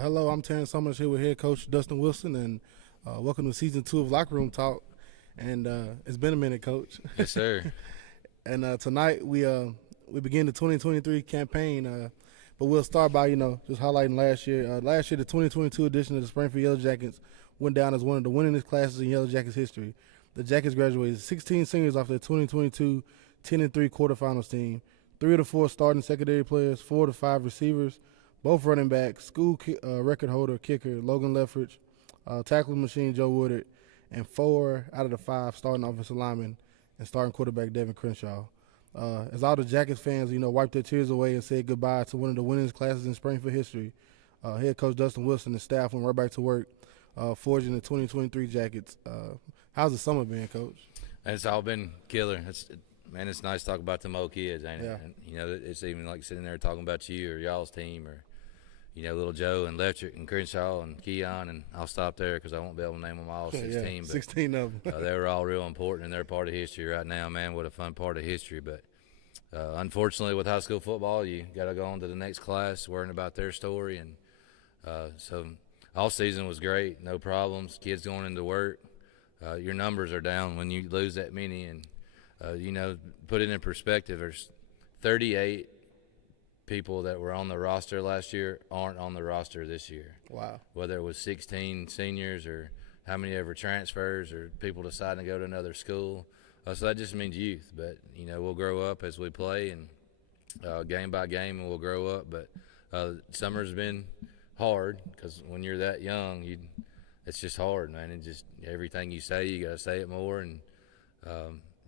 Hello, I'm Terrence Summers here with head coach Dustin Wilson, and welcome to season 2 of Lockeroom Talk. And it's been a minute, Coach. Yes, sir. And tonight we begin the 2023 campaign, but we'll start by just highlighting last year. Last year, the 2022 edition of the Springfield Yellow Jackets went down as one of the winningest classes in Yellow Jackets history. The Jackets graduated 16 seniors off their 2022 10-3 quarterfinals team. 3 of the 4 starting secondary players, 4 of the 5 receivers, both running backs, school record holder kicker Logan Leffridge, tackling machine Joe Woodard, and 4 out of the 5 starting offensive linemen and starting quarterback Devin Crenshaw. As all the Jackets fans, wiped their tears away and said goodbye to one of the winningest classes in Springfield history, head coach Dustin Wilson and staff went right back to work, forging the 2023 Jackets. How's the summer been, Coach? It's all been killer. It's nice to talk about them old kids, ain't it? Yeah. And, it's even like sitting there talking about you or y'all's team or, little Joe and Leftrick and Crenshaw and Keon, and I'll stop there because I won't be able to name them all 16. But 16 of them. they were all real important, and they're part of history right now, man. What a fun part of history. But unfortunately, with high school football, you got to go on to the next class worrying about their story. And so all season was great, no problems, kids going into work. Your numbers are down when you lose that many. And, put it in perspective, there's 38 people that were on the roster last year aren't on the roster this year. Wow. Whether it was 16 seniors or how many ever transfers or people deciding to go to another school. So that just means youth. But, we'll grow up as we play and game by game, and we'll grow up. But summer's been hard because when you're that young, it's just hard, man. And just everything you say, you got to say it more. And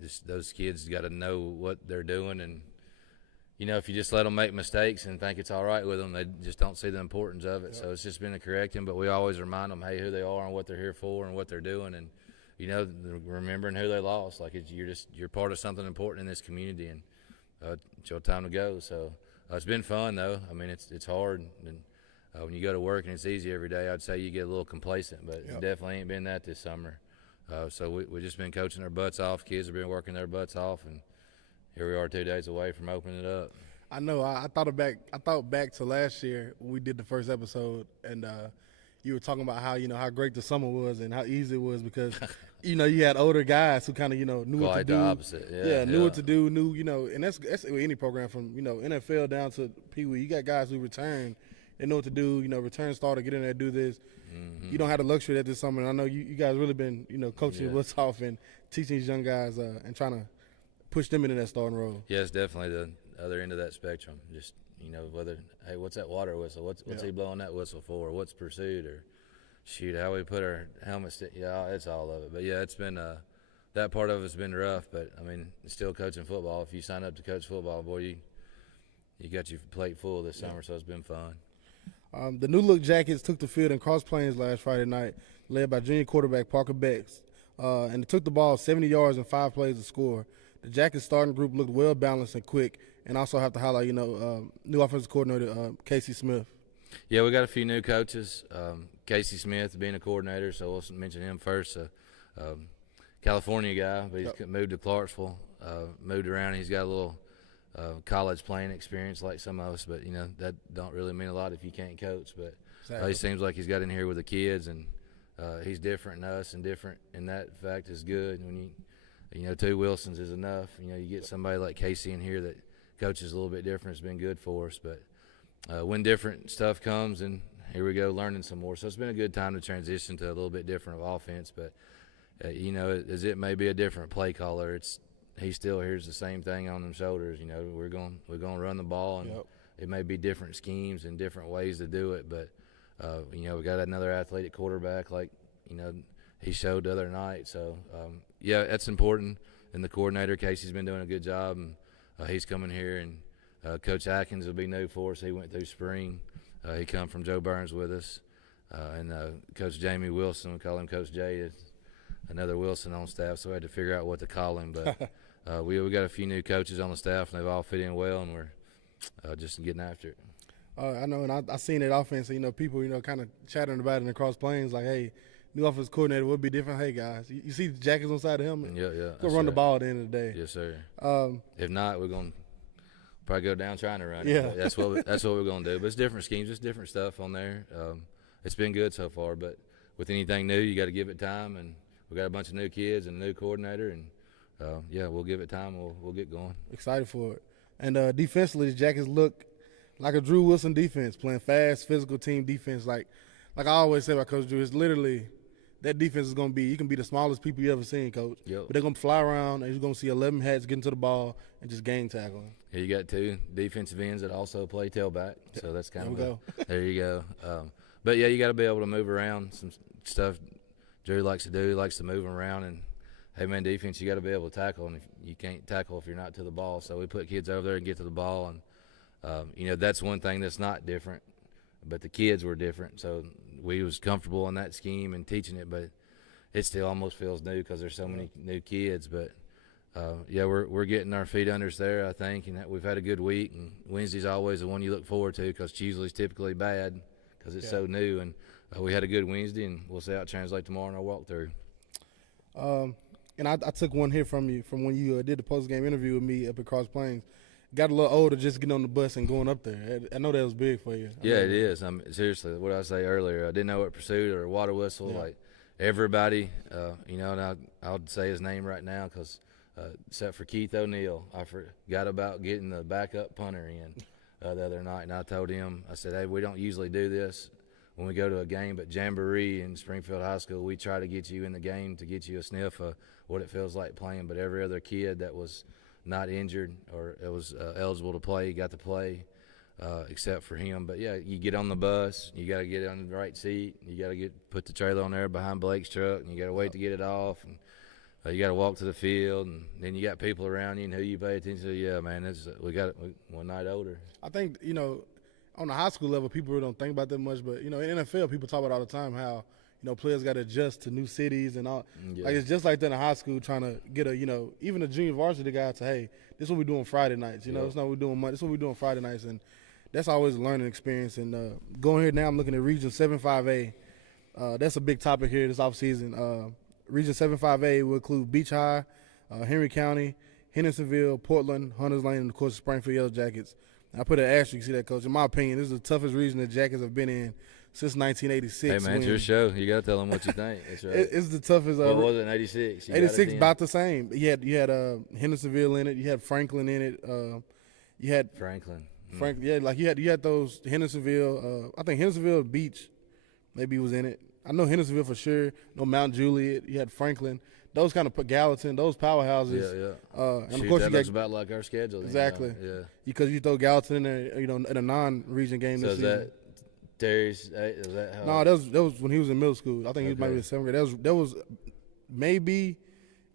just those kids got to know what they're doing. And, if you just let them make mistakes and think it's all right with them, they just don't see the importance of it. Yep. So it's just been a correcting, but we always remind them, hey, who they are and what they're here for and what they're doing. And, remembering who they lost. Like you're part of something important in this community, and it's your time to go. So it's been fun, though. I mean, it's hard. And when you go to work and it's easy every day, I'd say you get a little complacent, but It definitely ain't been that this summer. So we've just been coaching our butts off. Kids have been working their butts off, and here we are 2 days away from opening it up. I know. I thought back to last year when we did the first episode, and you were talking about how how great the summer was and how easy it was because you had older guys who kind of knew what to Quite do. the opposite. Yeah, Knew what to do. Knew and that's with any program from NFL down to Pee Wee. You got guys who return. They know what to do. Return starter, get in there, do this. Mm-hmm. You don't have the luxury of that this summer. And I know you guys really been coaching your butts off and teaching these young guys and trying to push them into that starting role. Yeah, it's definitely the other end of that spectrum. Just whether what's that water whistle? What's he blowing that whistle for? What's pursuit or shoot? How we put our helmets? Yeah, it's all of it. But yeah, it's been that part of it's been rough. But I mean, still coaching football. If you sign up to coach football, boy, you got your plate full this summer. So it's been fun. The New Look Jackets took the field in Cross Plains last Friday night, led by junior quarterback Parker Becks, and it took the ball 70 yards in 5 plays to score. The Jackets starting group looked well balanced and quick, and also have to highlight, new offensive coordinator Casey Smith. Yeah, we got a few new coaches. Casey Smith being a coordinator, so we'll mention him first. California guy, but he's moved to Clarksville, moved around. He's got a little college playing experience like some of us, but that don't really mean a lot if you can't coach. But he seems like he's got in here with the kids, and he's different than us, and different in that fact is good. When you 2 Wilsons is enough. You get somebody like Casey in here that coaches a little bit different. It's been good for us. But when different stuff comes, and here we go learning some more. So it's been a good time to transition to a little bit different of offense. But as it may be a different play caller, he still hears the same thing on them shoulders. We're going to run the ball, and it may be different schemes and different ways to do it. But we got another athletic quarterback like he showed the other night. So yeah, that's important. And the coordinator Casey's been doing a good job, and he's coming here. And Coach Atkins will be new for us. He went through spring. He come from Joe Burns with us, and Coach Jamie Wilson, we call him Coach J, is another Wilson on staff. So we had to figure out what to call him, but. We got a few new coaches on the staff, and they've all fit in well, and we're just getting after it. I know, and I seen that offense. People, kind of chattering about it in Cross Plains, like, hey, new offense coordinator would be different. Hey, guys, you see the Jackets on the side of the helmet? Yeah. Go run the ball at the end of the day. Yes, sir. If not, we're going to probably go down trying to run it. Yeah. That's what we're going to do. But it's different schemes. It's different stuff on there. It's been good so far, but with anything new, you got to give it time, and we got a bunch of new kids and a new coordinator, and we'll give it time. We'll get going. Excited for it. And defensively, the Jackets look like a Drew Wilson defense, playing fast, physical team defense. Like I always say about Coach Drew, it's literally that defense is going to be, you can be the smallest people you ever seen, Coach. Yep. But they're going to fly around, and you're going to see 11 hats getting to the ball and just gang tackling. Yeah, you got 2 defensive ends that also play tailback, so that's kind there of there you go. But, yeah, you got to be able to move around. Some stuff Drew likes to do. He likes to move around, and hey, man, defense, you got to be able to tackle, and if you can't tackle if you're not to the ball. So we put kids over there and get to the ball, and that's one thing that's not different. But the kids were different, so we was comfortable in that scheme and teaching it. But it still almost feels new because there's so many new kids. But we're getting our feet under us there, I think, and we've had a good week. And Wednesday's always the one you look forward to because Tuesday's typically bad because it's so new. And we had a good Wednesday, and we'll see how it translates tomorrow in our walkthrough. And I took one here from you from when you did the post-game interview with me up at Cross Plains. Got a little older just getting on the bus and going up there. I know that was big for you. Yeah, it is. Seriously, what I say earlier, I didn't know what pursuit or water whistle. Like everybody, and I'll say his name right now because except for Keith O'Neill, I forgot about getting the backup punter in the other night, and I told him, I said, hey, we don't usually do this when we go to a game, but Jamboree in Springfield High School, we try to get you in the game to get you a sniff of what it feels like playing. But every other kid that was not injured or it was eligible to play got to play except for him. But, yeah, you get on the bus, you got to get on the right seat, you got to put the trailer on there behind Blake's truck, and you got to wait to get it off, and you got to walk to the field, and then you got people around you and who you pay attention to. Yeah, man, we got one night older. I think, on the high school level, people really don't think about that much, but in NFL, people talk about all the time how players got to adjust to new cities and all. Yeah. Like it's just like that in high school, trying to get even a junior varsity guy to, hey, this is what we're doing Friday nights. It's not what we're doing Monday. This is what we're doing Friday nights, and that's always a learning experience. And going here now, I'm looking at Region 7-5A. That's a big topic here this offseason. Region 7-5A will include Beach High, Henry County, Hendersonville, Portland, Hunters Lane, and of course the Springfield Yellow Jackets. I put an asterisk. You see that, Coach? In my opinion, this is the toughest region the Jackets have been in since 1986. Hey, man, it's your show. You got to tell them what you think. That's right. It's the toughest. What was it in 86? 86 about the same. You had Hendersonville in it. You had Franklin in it. You had Franklin. Yeah, like you had those Hendersonville. I think Hendersonville Beach maybe was in it. I know Hendersonville for sure. No Mount Juliet. You had Franklin. Those kind of Gallatin. Those powerhouses. Yeah. And Shoot, of course that you looks got about like our schedule. exactly. Yeah. Because you throw Gallatin in there, in a non-region game So this is season. that Terry's? Is that how? No, that was when he was in middle school. I think he might be in seventh grade. That was maybe,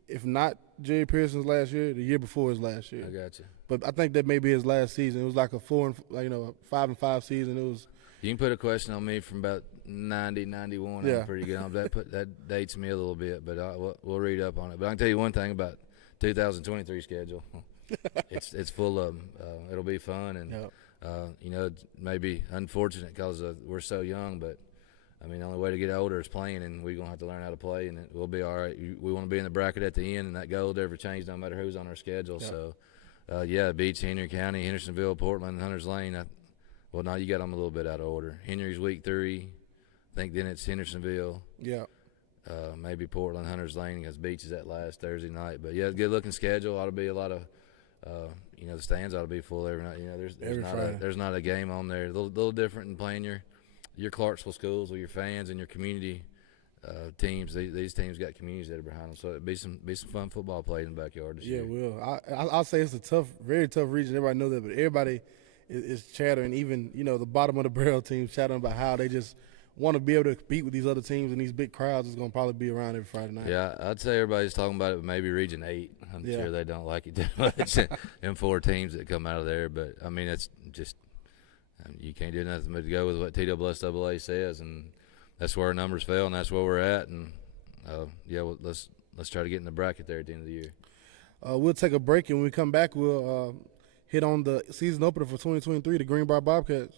if not Jerry Pearson's last year, the year before his last year. I got you. But I think that may be his last season. It was like a 5-5 season. It was. You can put a question on me from about 90, 91. Yeah. I'm pretty good on that dates me a little bit, but we'll read up on it. But I can tell you one thing about 2023 schedule. It's full of them. It'll be fun, and it's maybe unfortunate because we're so young, but I mean the only way to get older is playing, and we're gonna have to learn how to play, and we'll be all right. We want to be in the bracket at the end, and that goal will never change no matter who's on our schedule. So, Beach, Henry County, Hendersonville, Portland, Hunters Lane. Well, now you got them a little bit out of order. Henry's week 3. I think then it's Hendersonville. Yeah. Maybe Portland, Hunters Lane, because Beach is that last Thursday night. But, yeah, good-looking schedule. Ought to be a lot of the stands ought to be full every night. There's not a game on there. A little different in playing your Clarksville schools with your fans and your community teams. These teams got communities that are behind them. So it'll be some fun football played in the backyard this year. Yeah, it will. I'll say it's a very tough region. Everybody knows that, but everybody – is chattering, even the bottom of the barrel teams chattering about how they just want to be able to compete with these other teams, and these big crowds is going to probably be around every Friday night. Yeah, I'd say everybody's talking about it, but maybe Region 8. I'm sure they don't like it too much. Them 4 teams that come out of there, but I mean it's just you can't do nothing but go with what TSSAA says, and that's where our numbers fell, and that's where we're at, and let's try to get in the bracket there at the end of the year. We'll take a break, and when we come back, we'll hit on the season opener for 2023, the Greenbrier Bobcats.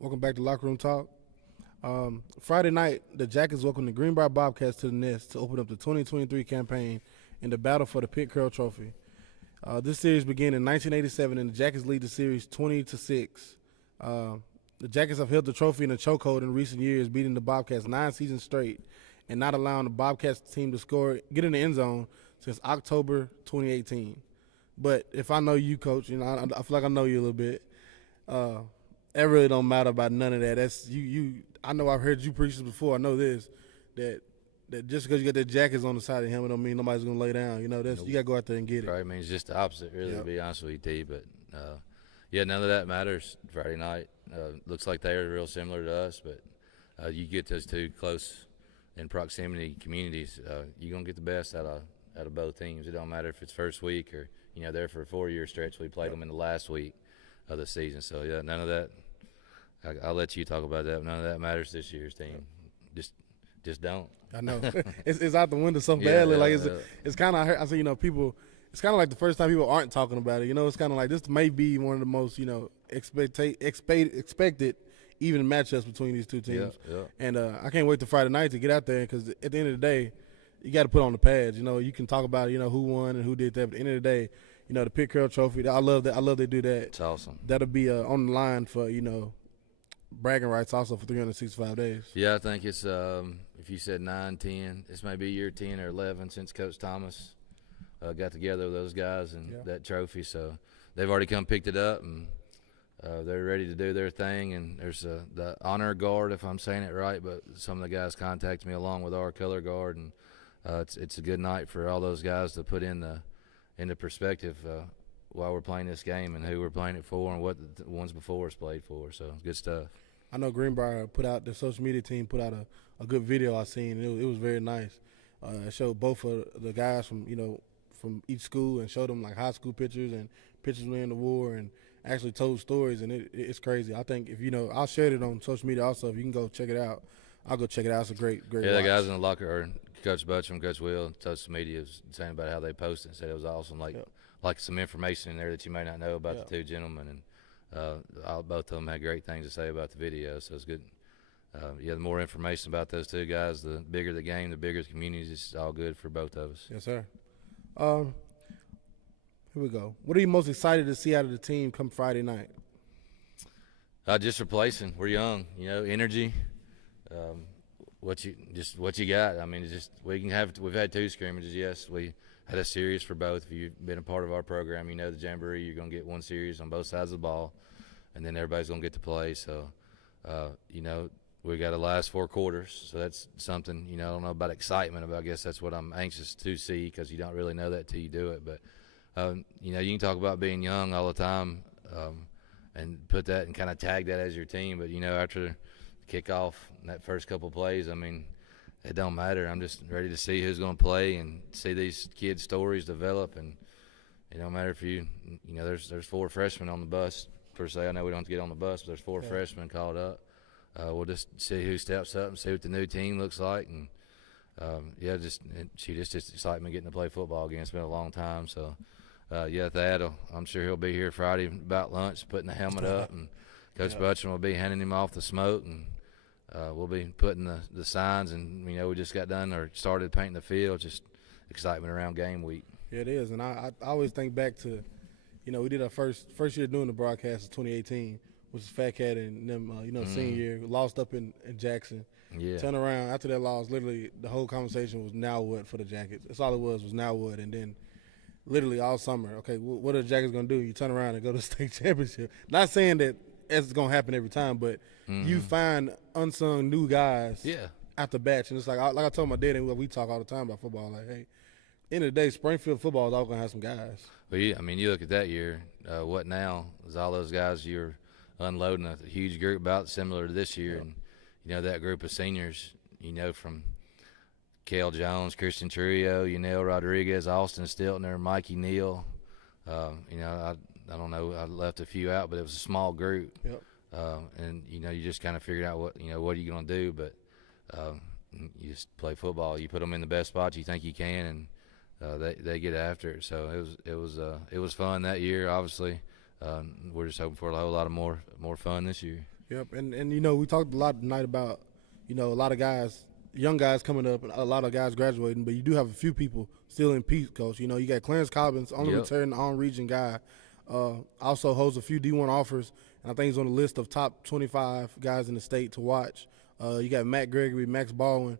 Welcome back to Lockeroom Talk. Friday night, the Jackets welcome the Greenbrier Bobcats to the Nest to open up the 2023 campaign in the battle for the Pit Curl Trophy. This series began in 1987, and the Jackets lead the series 20-6. The Jackets have held the trophy in a chokehold in recent years, beating the Bobcats 9 seasons straight and not allowing the Bobcats team to get in the end zone since October 2018. But if I know you, Coach, I feel like I know you a little bit. That really don't matter about none of that. That's you. I know I've heard you preach this before. I know this, that just because you got the Jackets on the side of the helmet don't mean nobody's gonna lay down. You got to go out there and get it. Right. I mean, it's just the opposite, really, to be honest with you, T. But none of that matters. Friday night looks like they are real similar to us, but you get those two close in proximity communities, you're gonna get the best out of both teams. It don't matter if it's first week or there for a 4-year stretch. We played them in the last week of the season. So yeah, none of that. I'll let you talk about that. But none of that matters this year's team. Just don't. I know it's out the window so badly. It's kind of I say people. It's kind of like the first time people aren't talking about it. It's kind of like this may be one of the most expected even matchups between these two teams. And I can't wait to Friday night to get out there because at the end of the day, you got to put on the pads. You can talk about who won and who did that. But at the end of the day, the Pitt Carroll Trophy. I love that. I love they do that. It's awesome. That'll be on the line for bragging rights also for 365 days. Yeah, I think it's if you said 9, 10, this may be year 10 or 11 since Coach Thomas got together with those guys and that trophy. So they've already come picked it up and they're ready to do their thing. And there's the honor guard, if I'm saying it right, but some of the guys contacted me along with our color guard, and it's a good night for all those guys to put into perspective while we're playing this game and who we're playing it for and what the ones before us played for. So good stuff. I know Greenbrier their social media team put out a good video I seen. It was very nice. It showed both of the guys from each school and showed them like high school pictures and pictures in the war and actually told stories, and it's crazy. I think if I'll share it on social media also. If you can go check it out, I'll go check it out. It's a great Yeah, watch. the guys in the locker, or Coach Butcham, Coach Will, social media was saying about how they posted and said it was awesome. Like some information in there that you may not know about the two gentlemen, and both of them had great things to say about the video, so it's good. The more information about those two guys, the bigger the game, the bigger the community. It's all good for both of us. Yes, sir. Here we go. What are you most excited to see out of the team come Friday night? Just replacing. We're young, energy. What you got? I mean, it's just we've had 2 scrimmages. Yes, we had a series for both. If you've been a part of our program, the Jamboree, you're going to get 1 series on both sides of the ball, and then everybody's going to get to play. So, we got to last 4 quarters. So that's something, I don't know about excitement, but I guess that's what I'm anxious to see because you don't really know that till you do it. But, you can talk about being young all the time and put that and kind of tag that as your team. But, after kickoff and that first couple plays, I mean, it don't matter. I'm just ready to see who's going to play and see these kids' stories develop. And it don't matter if there's 4 freshmen on the bus per se. I know we don't have to get on the bus, but there's 4 freshmen called up. We'll just see who steps up and see what the new team looks like. And just excitement getting to play football again. It's been a long time. So Thad, I'm sure he'll be here Friday about lunch, putting the helmet up, and Coach Butcham will be handing him off the smoke, and we'll be putting the signs. And we just got done or started painting the field. Just excitement around game week. Yeah, it is. And I always think back to, we did our first year doing the broadcast in 2018, which is Fat Cat and them, senior year, lost up in Jackson. Yeah. Turn around after that loss. Literally, the whole conversation was now what for the Jackets. That's all it was now what. And then, literally all summer, okay, what are the Jackets gonna do? You turn around and go to the state championship. Not saying that it's gonna happen every time, but you find unsung new guys. Yeah. After batch, and it's like I told my dad, and we talk all the time about football. Like, hey, end of the day, Springfield football is all gonna have some guys. Well, you look at that year. What now is all those guys you're unloading a huge group about similar to this year, and that group of seniors, from Cale Jones, Christian Trio, Yunel Rodriguez, Austin Stiltner, Mikey Neal. I don't know, I left a few out, but it was a small group. Yep. And you just kind of figured out what are you going to do, but you just play football. You put them in the best spots you think you can, and they get after it. So it was fun that year. Obviously, we're just hoping for a whole lot of more fun this year. Yep, and we talked a lot tonight about a lot of guys, young guys coming up, and a lot of guys graduating, but you do have a few people still in Pete, Coach. You got Clarence Cobbins, only returning on-region guy. Also holds a few D1 offers, and I think he's on the list of top 25 guys in the state to watch. You got Matt Gregory, Max Baldwin,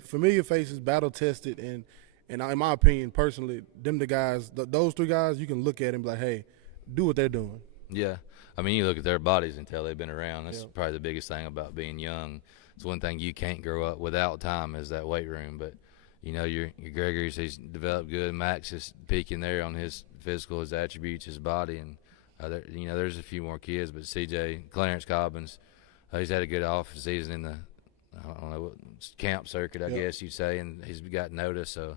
familiar faces, battle-tested, and in my opinion, personally, the guys, those 3 guys, you can look at and be like, hey, do what they're doing. Yeah. You look at their bodies and tell they've been around. That's probably the biggest thing about being young. It's one thing you can't grow up without time is that weight room. But, your Gregory's, he's developed good. Max is peaking there on his physical, his attributes, his body. And, there's a few more kids. But Clarence Cobbins, he's had a good off season in the I don't know what camp circuit, I guess you'd say, and he's got notice. So,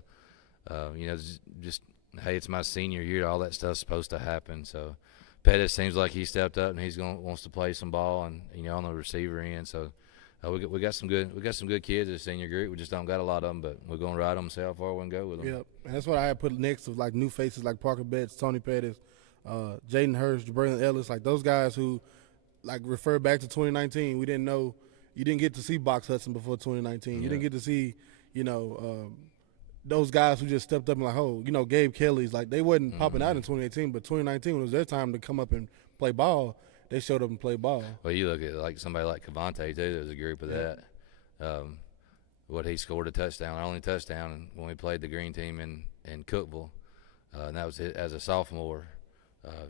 just hey, it's my senior year. All that stuff's supposed to happen. So, Pettis seems like he stepped up and wants to play some ball, and on the receiver end. So, we got some good kids as a senior group. We just don't got a lot of them, but we're gonna ride them, see how far we can go with them. Yep, and that's what I had put next to like new faces like Parker Betts, Tony Pettis, Jaden Hurst, Braylon Ellis, like those guys who like refer back to 2019. We didn't know. You didn't get to see Box Hudson before 2019. Yeah. You didn't get to see, those guys who just stepped up and like, Gabe Kelly's like they wasn't popping out in 2018, but 2019 when it was their time to come up and play ball, they showed up and played ball. Well, you look at like somebody like Cavante too. There's a group of that. What he scored a touchdown, our only touchdown when we played the green team in Cookeville, and that was it as a sophomore.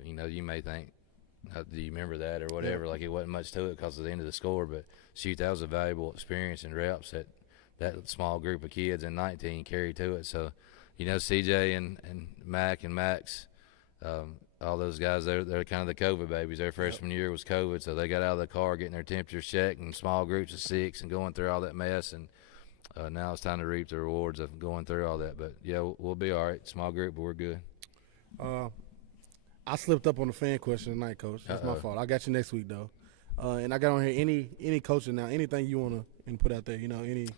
You may think, do you remember that or whatever? Yeah. Like it wasn't much to it because of the end of the score, but shoot, that was a valuable experience and reps that small group of kids in 19 carried to it. So, CJ and Mac and Max, all those guys, they're kind of the COVID babies. Their freshman year was COVID, so they got out of the car getting their temperatures checked in small groups of 6 and going through all that mess. And now it's time to reap the rewards of going through all that. But, yeah, we'll be all right. Small group, but we're good. I slipped up on the fan question tonight, Coach. That's my fault. I got you next week, though. And I got on here any coaching now, anything you want to put out there, any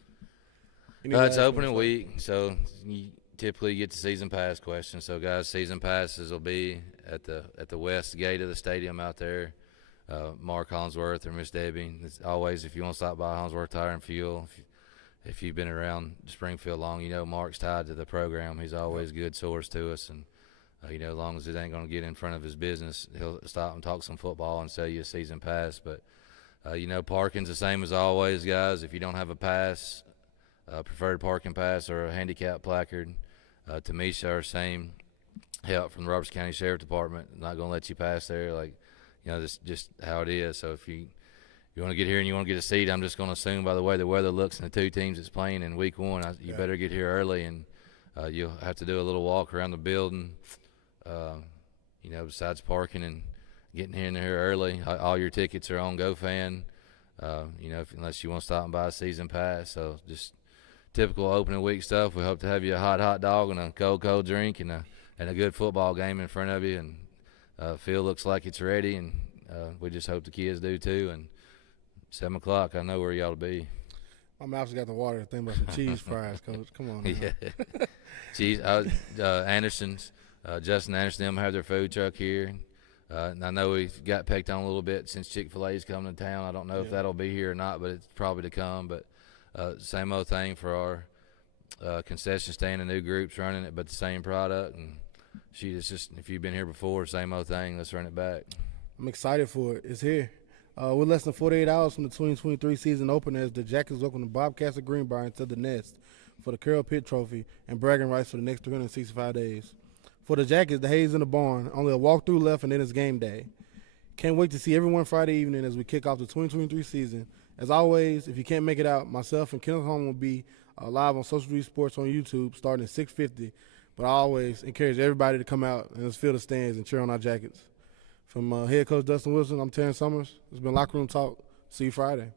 it's opening week, so you typically get the season pass question. So, guys, season passes will be at the west gate of the stadium out there. Mark Hollingsworth or Miss Debbie. It's always, if you want to stop by Hollingsworth Tire and Fuel, if you've been around Springfield long, Mark's tied to the program. He's always a good source to us, and as long as it ain't going to get in front of his business, he'll stop and talk some football and sell you a season pass. But, parking's the same as always, guys. If you don't have a pass, preferred parking pass or a handicap placard, Tamisha, our same help from the Robertson County Sheriff Department, not going to let you pass there. That's just how it is. So if you want to get here and you want to get a seat, I'm just going to assume by the way the weather looks and the two teams that's playing in week 1, you better get here early, and you'll have to do a little walk around the building. Besides parking and getting in here early, all your tickets are on GoFan. Unless you want to stop and buy a season pass. So just typical opening week stuff. We hope to have you a hot dog and a cold drink and a good football game in front of you. And field looks like it's ready, and we just hope the kids do too. And 7 o'clock, I know where y'all to be. My mouth's got the water. Think about some cheese fries, Coach. Come on. Yeah, cheese. Anderson's. Justin Anderson, them have their food truck here. And I know we've got pecked on a little bit since Chick-fil-A's coming to town. I don't know if that'll be here or not, but it's probably to come. But same old thing for our concession stand and new groups running it, but the same product. And it's just, if you've been here before, same old thing, let's run it back. I'm excited for it. It's here. We're less than 48 hours from the 2023 season opener as the Jackets welcome the Bobcats of Greenbrier into the nest for the Carroll Pitt Trophy and bragging rights for the next 365 days. For the Jackets, the hay's in the barn. Only a walkthrough left, and then it's game day. Can't wait to see everyone Friday evening as we kick off the 2023 season. As always, if you can't make it out, myself and Kenneth Holm will be live on Social Street Sports on YouTube starting at 6:50. But I always encourage everybody to come out and let's fill the stands and cheer on our Jackets. From head coach Dustin Wilson, I'm Terrence Summers. It's been Locker Room Talk. See you Friday.